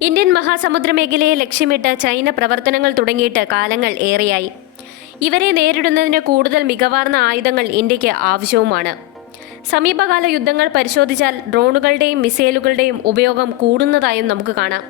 Indian മഹാസമുദ്ര മേഖലയെ ലക്ഷ്യമിട്ട് ചൈന പ്രവർത്തനങ്ങൾ തുടങ്ങിയിട്ട് കാലങ്ങൾ ഏറെയായി. ഇവരെ നേരിടുന്നതിന് കൂടുതൽ മികവാർന്ന ആയുധങ്ങൾ ഇന്ത്യയ്ക്ക് ആവശ്യവുമാണ്. സമീപകാല യുദ്ധങ്ങൾ പരിശോധിച്ചാൽ ഡ്രോണുകളുടെയും മിസൈലുകളുടെയും ഉപയോഗം കൂടുന്നതായും നമുക്ക് കാണാം.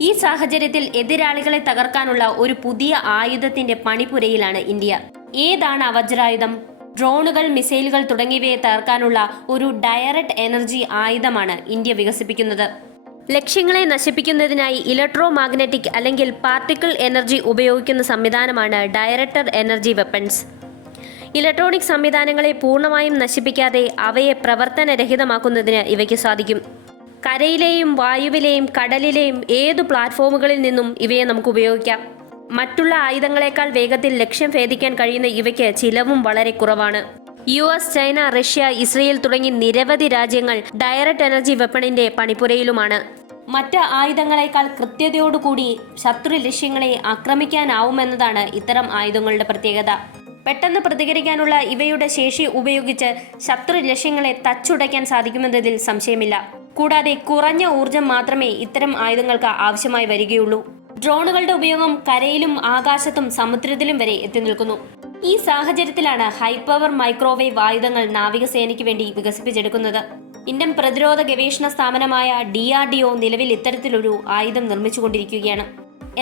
ഈ സാഹചര്യത്തിൽ എതിരാളികളെ തകർക്കാനുള്ള ഒരു പുതിയ ആയുധത്തിന്റെ പണിപുരയിലാണ് ഇന്ത്യ. ഏതാണ് വജ്രായുധം? ഡ്രോണുകൾ മിസൈലുകൾ തുടങ്ങിയവയെ തകർക്കാനുള്ള ഒരു ഡയറക്റ്റ് എനർജി ആയുധമാണ് ഇന്ത്യ വികസിപ്പിക്കുന്നത്. ലക്ഷ്യങ്ങളെ നശിപ്പിക്കുന്നതിനായി ഇലക്ട്രോ മാഗ്നറ്റിക് അല്ലെങ്കിൽ പാർട്ടിക്കിൾ എനർജി ഉപയോഗിക്കുന്ന സംവിധാനമാണ് ഡയറക്ടർ എനർജി വെപ്പൺസ്. ഇലക്ട്രോണിക് സംവിധാനങ്ങളെ പൂർണമായും നശിപ്പിക്കാതെ അവയെ പ്രവർത്തനരഹിതമാക്കുന്നതിന് ഇവയ്ക്ക് സാധിക്കും. കരയിലെയും വായുവിലെയും കടലിലെയും ഏതു പ്ലാറ്റ്ഫോമുകളിൽ നിന്നും ഇവയെ നമുക്ക് ഉപയോഗിക്കാം. മറ്റുള്ള ആയുധങ്ങളെക്കാൾ വേഗത്തിൽ ലക്ഷ്യം ഭേദിക്കാൻ കഴിയുന്ന ഇവയ്ക്ക് ചിലവും വളരെ കുറവാണ്. U S China Russia Israel തുടങ്ങി നിരവധി രാജ്യങ്ങൾ ഡയറക്റ്റ് എനർജി വെപ്പണിന്റെ പണിപ്പുരയിലുമാണ് മറ്റ് ആയുധങ്ങളെക്കാൾ കൃത്യതയോടുകൂടി ശത്രു ലക്ഷ്യങ്ങളെ ആക്രമിക്കാനാവുമെന്നതാണ് ഇത്തരം ആയുധങ്ങളുടെ പ്രത്യേകത. പെട്ടെന്ന് പ്രതികരിക്കാനുള്ള ഇവയുടെ ശേഷി ഉപയോഗിച്ച് ശത്രു ലക്ഷ്യങ്ങളെ തച്ചുടയ്ക്കാൻ സാധിക്കുമെന്നതിൽ സംശയമില്ല. കൂടാതെ കുറഞ്ഞ ഊർജം മാത്രമേ ഇത്തരം ആയുധങ്ങൾക്ക് ആവശ്യമായി വരികയുള്ളൂ. ഡ്രോണുകളുടെ ഉപയോഗം കരയിലും ആകാശത്തും സമുദ്രത്തിലും വരെ എത്തി നിൽക്കുന്നു. ഈ സാഹചര്യത്തിലാണ് ഹൈപവർ മൈക്രോവേവ് ആയുധങ്ങൾ നാവികസേനയ്ക്ക് വേണ്ടി വികസിപ്പിച്ചെടുക്കുന്നത്. ഇന്ത്യൻ പ്രതിരോധ ഗവേഷണ സ്ഥാപനമായ ഡി ആർ ഡി ഒ നിലവിൽ ഇത്തരത്തിലൊരു ആയുധം നിർമ്മിച്ചുകൊണ്ടിരിക്കുകയാണ്.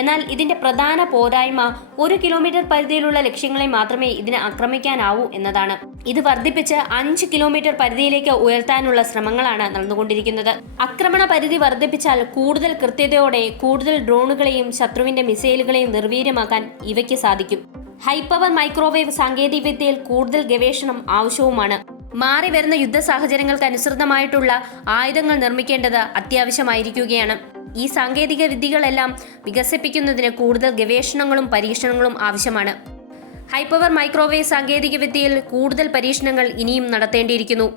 എന്നാൽ ഇതിന്റെ പ്രധാന പോരായ്മ ഒരു കിലോമീറ്റർ പരിധിയിലുള്ള ലക്ഷ്യങ്ങളെ മാത്രമേ ഇതിനെ ആക്രമിക്കാനാവൂ എന്നതാണ്. ഇത് വർദ്ധിപ്പിച്ച് അഞ്ച് കിലോമീറ്റർ പരിധിയിലേക്ക് ഉയർത്താനുള്ള ശ്രമങ്ങളാണ് നടന്നുകൊണ്ടിരിക്കുന്നത്. ആക്രമണ പരിധി വർദ്ധിപ്പിച്ചാൽ കൂടുതൽ കൃത്യതയോടെ കൂടുതൽ ഡ്രോണുകളെയും ശത്രുവിന്റെ മിസൈലുകളെയും നിർവീര്യമാക്കാൻ ഇവയ്ക്ക് സാധിക്കും. ഹൈപവർ മൈക്രോവേവ് സാങ്കേതികവിദ്യയിൽ കൂടുതൽ ഗവേഷണം ആവശ്യവുമാണ്. മാറി വരുന്ന യുദ്ധ സാഹചര്യങ്ങൾക്ക് അനുസൃതമായിട്ടുള്ള ആയുധങ്ങൾ നിർമ്മിക്കേണ്ടത് അത്യാവശ്യമായിരിക്കുകയാണ്. ഈ സാങ്കേതിക വിദ്യകളെല്ലാം വികസിപ്പിക്കുന്നതിന് കൂടുതൽ ഗവേഷണങ്ങളും പരീക്ഷണങ്ങളും ആവശ്യമാണ്. ഹൈപവർ മൈക്രോവേവ് സാങ്കേതികവിദ്യയിൽ കൂടുതൽ പരീക്ഷണങ്ങൾ ഇനിയും നടത്തേണ്ടിയിരിക്കുന്നു.